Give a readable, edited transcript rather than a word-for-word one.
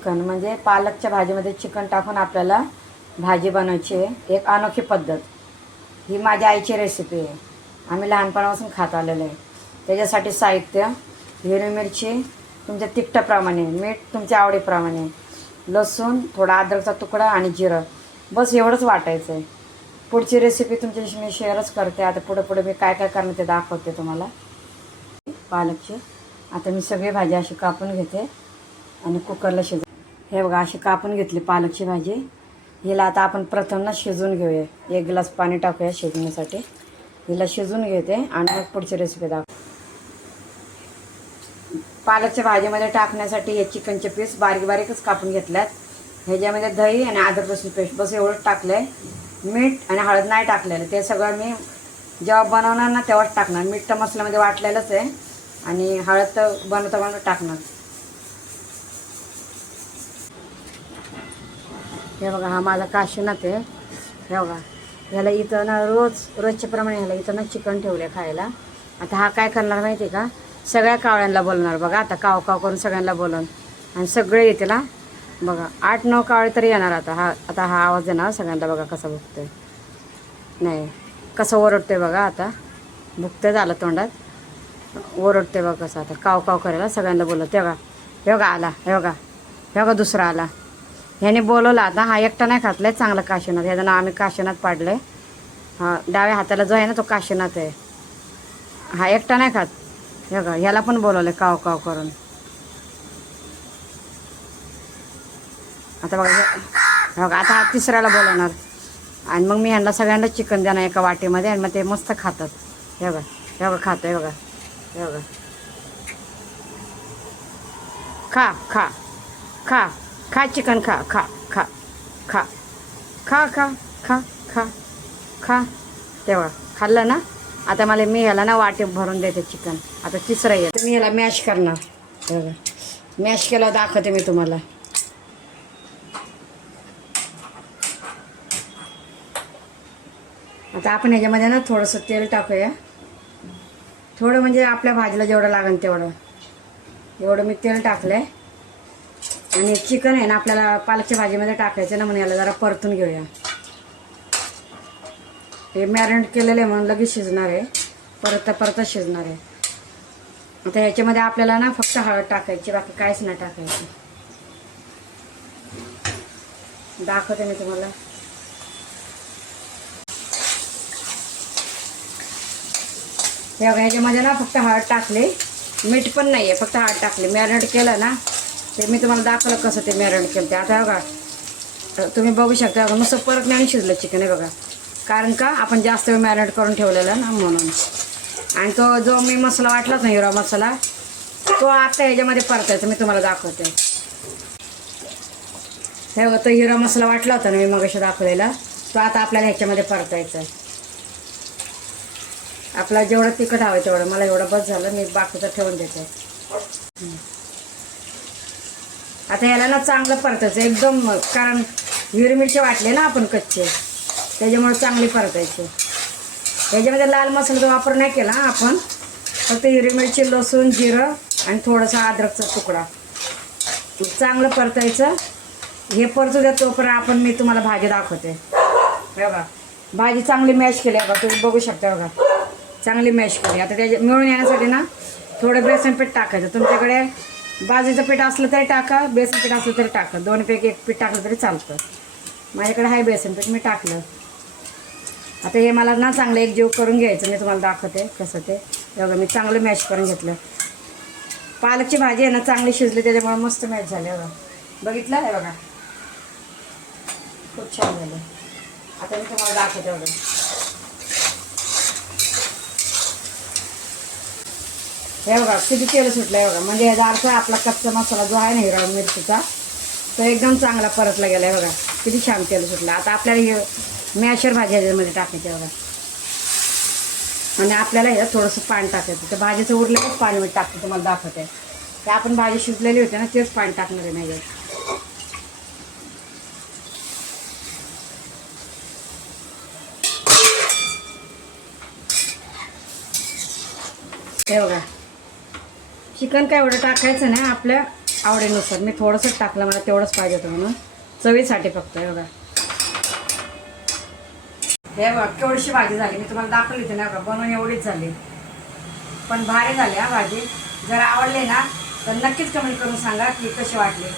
Chicken म्हणजे पालकच्या भाजीमध्ये chicken टाकून आपल्याला भाजी बनवायची आहे. एक अनोखी पद्धत. ही माझ्या आईची रेसिपी आहे. आम्ही लहानपणापासून खात आलेलो आहे. त्याच्यासाठी साहित्य: हिरवी मिरची तुमच्या तिखटाप्रमाणे, मीठ तुमच्या आवडीप्रमाणे, लसूण, थोडा अद्रकचा तुकडा आणि जिरं. बस एवढंच वाटायचं आहे. पुढची रेसिपी तुमच्याशी मी शेअरच करते. आता पुढे मी काय काय करणार ते दाखवते तुम्हाला. पालकची आता मी सगळी भाजी अशी कापून घेते आणि कुकरला हे बघा अशी कापून घेतली पालकची भाजी. हिला आता आपण प्रथम ना शिजवून घेऊया. 1 ग्लास पाणी टाकूया शिजवण्यासाठी. हिला शिजवून घेते आणि मग पुढची रेसिपी दाखव. पालकच्या भाजीमध्ये टाकण्यासाठी हे चिकनचे पीस बारीक बारीकच कापून घेतल्यात. ह्याच्यामध्ये दही आणि अद्रक लसूण पेस्ट बस एवढंच टाकलं आहे. मीठ आणि हळद नाही टाकलेलं. ते सगळं मी जेव्हा बनवणार ना तेव्हाच टाकणार. मीठ तर मसाल्यामध्ये वाटलेलंच आहे आणि हळद तर बनवता टाकणार. हे बघा हा माझा काशीनाथ आहे. हे बघा ह्याला इथं ना रोजच्याप्रमाणे ह्याला इथं ना चिकन ठेवले खायला. आता हा काय करणार माहिती आहे का, सगळ्या कावळ्यांना बोलणार बघा. आता काव काव करून सगळ्यांना बोलवून आणि सगळे येते ना बघा. 8-9 कावळे तरी येणार. आता हा आवाज येणार सगळ्यांना. बघा कसा भुकतोय, नाही कसं ओरडतोय बघा. आता भुकतोय झालं तोंडात, ओरडते बघा कसं. आता काव काव करायला सगळ्यांना बोलवते. हे बघा आला. हे बघा दुसरा आला. ह्याने बोलवला. आता हा एकटा नाही खातलाय चांगला काशीनाथ. ह्याचं नाव आम्ही काशीनाथ पाडलं आहे. हा डाव्या हाताला जो आहे ना तो काशीनाथ आहे. हा एकटा नाही खात. हे बघा ह्याला पण बोलवलं काव काव करून. आता बघा आता हा तिसऱ्याला बोलवणार आणि मग मी ह्यांना सगळ्यांना चिकन देणार एका वाटीमध्ये आणि मग ते मस्त खातात. हे बघा खातं. हे बघा खा खा खा खा चिकन खा खा खा खा खा खा खा खा खा. तेव्हा खाल्लं ना. आता मी ह्याला ना वाटी भरून देते चिकन. आता तिसरं येतं. मी ह्याला मॅश करणार. बघा मॅश केलं दाखवते मी तुम्हाला. आता आपण ह्याच्यामध्ये ना थोडंसं तेल टाकूया. थोडं म्हणजे आपल्या भाजीला जेवढं लागेल एवढं मी तेल टाकलं आहे. आणि चिकन आहे ना आपल्याला पालकच्या भाजीमध्ये टाकायचं ना, म्हणून याला जरा परतून घेऊया. हे मॅरिनेट केलेलं आहे म्हणून लगेच शिजणार आहे. परत शिजणार आहे. आता ह्याच्यामध्ये आपल्याला ना फक्त हळद टाकायची, बाकी काहीच नाही टाकायचं. दाखवते मी तुम्हाला. ह्याच्यामध्ये ना फक्त हळद टाकले, मीठ पण नाही आहे, फक्त हळद टाकले. मॅरिनेट केलं ना ते मी तुम्हाला दाखवलं कसं ते मॅरिनेट केलं ते. आता बघा तुम्ही बघू शकता. नुसतं परत नाही शिजलं चिकन. आहे बघा, कारण का आपण जास्त वेळ मॅरिनेट करून ठेवलेला ना म्हणून. आणि तो जो मी मसाला वाटला ना हिरवा मसाला, तो आता ह्याच्यामध्ये परतायचा. मी तुम्हाला दाखवते. हे बघा तो हिरवा मसाला वाटला होता ना मी मगाशी दाखवलेला, तो आता आपल्याला ह्याच्यामध्ये परतायचा आहे. आपला जेवढं तिखट हवं तेवढं. मला एवढं बस झालं, मी बाकीचं ठेवून देते. आता याला ना चांगलं परतायचं एकदम, कारण हिरवी मिरची वाटले ना आपण कच्चे, त्याच्यामुळे चांगली परतायची. ह्याच्यामध्ये लाल मसाल्याचा वापर नाही केला आपण. फक्त हिरवी मिरची, लसूण, जिरं आणि थोडासा अद्रकचा तुकडा. चांगलं परतायचं. हे परतू द्या तोपर्यंत मी तुम्हाला भाजी दाखवते. बघा भाजी चांगली मॅश केली आहे बघा, तुम्ही बघू शकता. बघा चांगली मॅश केली. आता त्याच्या मिळून येण्यासाठी ना थोडं बेसन पीठ टाकायचं. तुमच्याकडे बाजरीचं पीठ असलं तरी टाका, बेसन पीठ असलं तरी टाका. दोन्हीपैकी एक पीठ टाकलं तरी चालतं. माझ्याकडे आहे बेसन पीठ, मी टाकलं. आता हे मला ना चांगलं एकजीव करून घ्यायचं. मी तुम्हाला दाखवते कसं ते. बघा मी चांगलं मॅश करून घेतलं. पालकची भाजी आहे ना चांगली शिजली, त्याच्यामुळे मस्त मॅश झाली. बघा बघितलं आहे बघा, खूप छान झालं. आता मी तुम्हाला दाखवते. बघा हे बघा किती तेल सुटलं आहे बघा. म्हणजे ह्याचा अर्थ आपला कच्चा मसाला जो आहे ना हिरवा मिरचीचा, तो एकदम चांगला परतला गेला आहे. बघा किती छान तेल सुटलं. आता आपल्याला हे मॅशर भाजी ह्याच्यामध्ये टाकायची बघा. आणि आपल्याला ह्याच्यात थोडंसं पाणी टाकायचं. तर भाजीचं उरलेलंच पाणी मी टाकते, तुम्हाला दाखवते. ते आपण भाजी शिजलेली होती ना तेच पाणी टाकणार आहे नाही. हे बघा चिकन काय एवढं टाकायचं नाही. आपल्या आवडीनुसार मी थोडंसंच टाकलं, मला तेवढंच पाहिजे होतं म्हणून, चवीसाठी फक्त. एवढा हे बघ केवढीशी भाजी झाली, मी तुम्हाला दाखवली होती ना बघा, बनवून एवढीच झाली, पण भारी झाली हा भाजी. जर आवडली ना तर नक्कीच कमेंट करून सांगा की कशी वाटली.